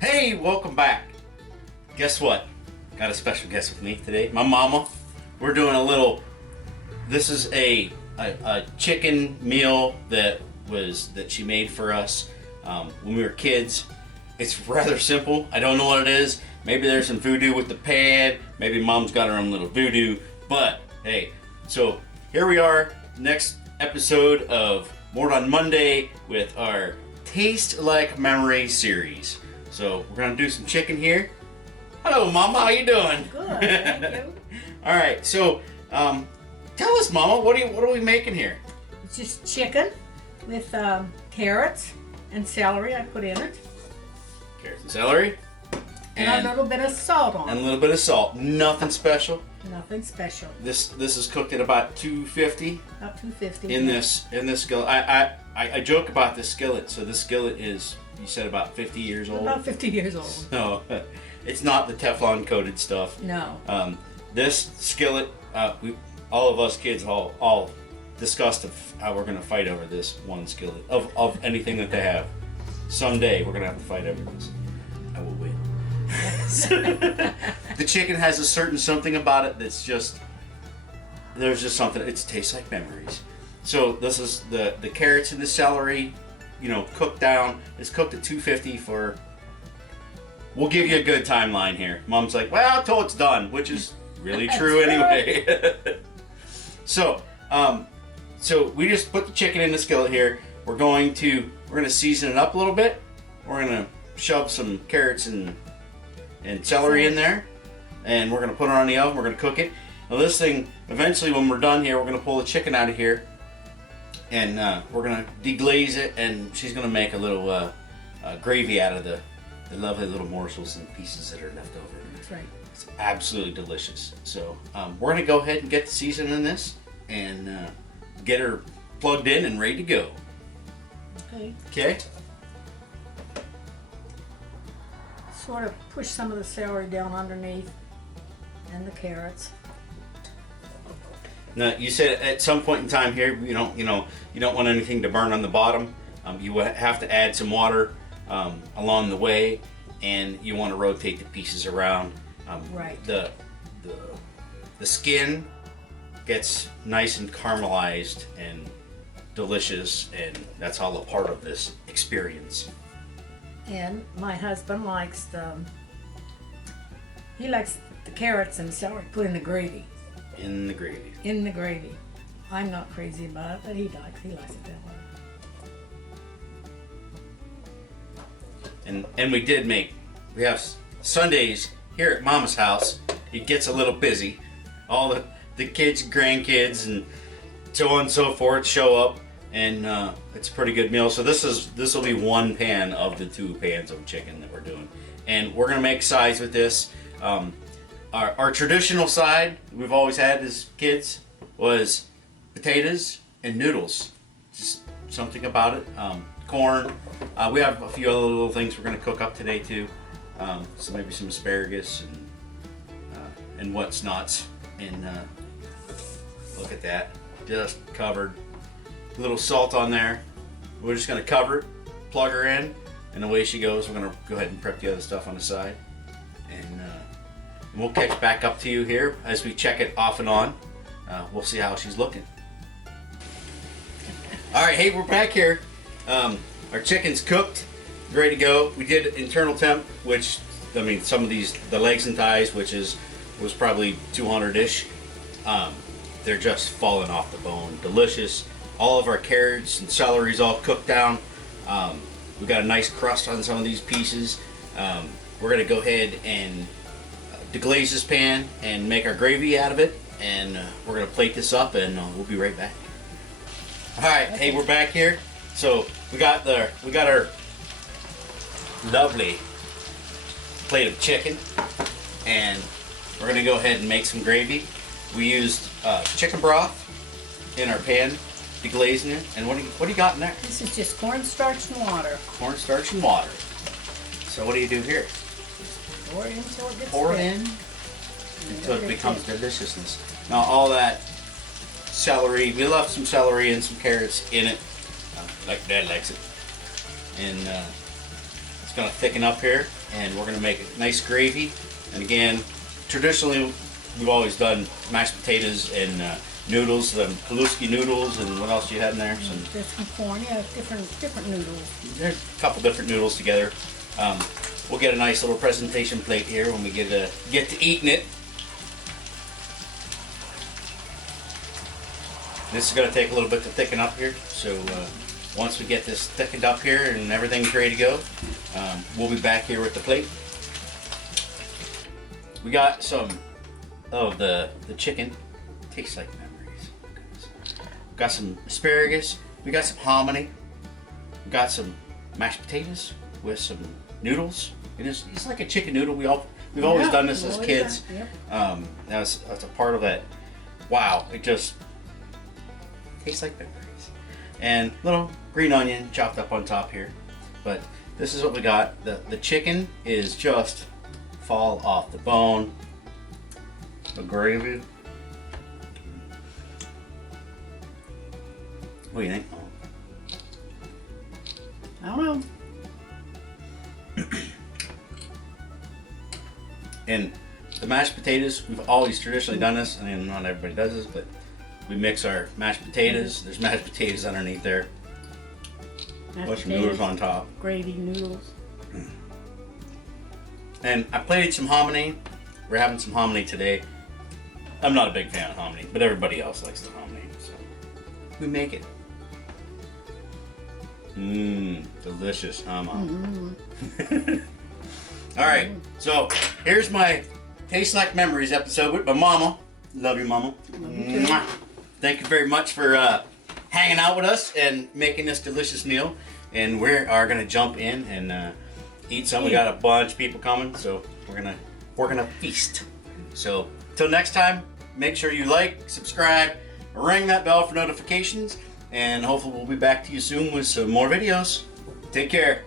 Hey, welcome back. Guess what? Got a special guest with me today. My mama. We're doing a little. This is a chicken meal that she made for us when we were kids. It's rather simple. I don't know what it is. Maybe there's some voodoo with the pan. Maybe mom's got her own little voodoo. But hey, so here we are. Next episode of Mort on Monday with our Taste Like Memory series. So we're gonna do some chicken here. Hello, Mama. How you doing? Good, thank you. All right. So, tell us, Mama, what are we making here? It's just chicken with carrots and celery I put in it. Carrots and celery. And a little bit of salt on And it. a little bit of salt. Nothing special. Nothing special. This is cooked at about 250 About 250. in this skillet. I joke about this skillet. So this skillet is, you said, about 50 years old. About 50 years old. No, it's not the Teflon coated stuff. No. This skillet, all of us kids all discussed of how we're gonna fight over this one skillet of anything that they have. Someday we're gonna have to fight over this. I will win. The chicken has a certain something about it that's just, there's just something, it tastes like memories. So this is the carrots and the celery, cooked down. It's cooked at 250 for, we'll give you a good timeline here. Mom's like, well, till it's done, which is really true anyway. So we just put the chicken in the skillet here. We're gonna season it up a little bit. We're gonna shove some carrots and celery in there, and we're gonna put it on the oven. We're gonna cook it. Now this thing, eventually when we're done here, we're gonna pull the chicken out of here, and we're gonna deglaze it, and she's gonna make a little gravy out of the lovely little morsels and pieces that are left over. That's right. It's absolutely delicious. So we're gonna go ahead and get the seasoning in this, and get her plugged in and ready to go. Okay. Okay. Sort of push some of the celery down underneath and the carrots. Now you said at some point in time here, you don't want anything to burn on the bottom. You will have to add some water along the way, and you want to rotate the pieces around. Right. The skin gets nice and caramelized and delicious, and that's all a part of this experience. And my husband likes the carrots and celery put in the gravy. In the gravy. In the gravy. I'm not crazy about it, but he likes it that way. And we have Sundays here at Mama's house. It gets a little busy. All the kids, grandkids, and so on and so forth show up, and it's a pretty good meal. So this will be one pan of the 2 pans of chicken that we're doing, and we're gonna make sides with this. Our traditional side we've always had as kids was potatoes and noodles. Just something about it. Corn. We have a few other little things we're gonna cook up today too. So maybe some asparagus and what's not. And look at that, just covered. A little salt on there. We're just gonna cover it, plug her in, and away she goes. We're gonna go ahead and prep the other stuff on the side, and we'll catch back up to you here as we check it off and on. We'll see how she's looking. All right, hey, we're back here. Our chicken's cooked, ready to go. We did internal temp, which, I mean, some of these, the legs and thighs, which was probably 200-ish. They're just falling off the bone. Delicious. All of our carrots and celery's all cooked down. We got a nice crust on some of these pieces. We're gonna go ahead and deglaze this pan and make our gravy out of it, and we're gonna plate this up, and we'll be right back. All right, hey, we're back here. So we got our lovely plate of chicken, and we're gonna go ahead and make some gravy. We used chicken broth in our pan, deglazing it. And what do you got in there? This is just cornstarch and water. Cornstarch and water. So what do you do here? Pour it until it gets Pour it thin. until it becomes deliciousness. Now all that celery, we left some celery and some carrots in it, like Dad likes it. And It's gonna thicken up here, and we're gonna make a nice gravy. And again, traditionally, we've always done mashed potatoes and noodles, Paluski noodles, and what else you had in there? There's some corn, yeah, different noodles. There's a couple different noodles together. We'll get a nice little presentation plate here when we get to eating it. This is going to take a little bit to thicken up here, so once we get this thickened up here and everything's ready to go, we'll be back here with the plate. We got some of the chicken. Tastes like memories. Got some asparagus. We got some hominy. We got some mashed potatoes with some noodles. It's like a chicken noodle. We've always done this as kids. Yep. That's a part of that. Wow, it just tastes like memories. And little green onion chopped up on top here. But this is what we got. The chicken is just fall off the bone. The gravy. What do you think? I don't know. And the mashed potatoes, we've always traditionally done this. I mean, not everybody does this, but we mix our mashed potatoes. There's mashed potatoes underneath there. Bunch of noodles on top. Gravy noodles. And I plated some hominy. We're having some hominy today. I'm not a big fan of hominy, but everybody else likes the hominy, so we make it. Mmm, delicious, huh, Mom? All right, so here's my Taste Like Memories episode with my mama. Love you, Mama. Mwah. Thank you very much for hanging out with us and making this delicious meal. And we are gonna jump in and eat some. We got a bunch of people coming, so we're gonna feast. So till next time, make sure you like, subscribe, ring that bell for notifications, and hopefully we'll be back to you soon with some more videos. Take care.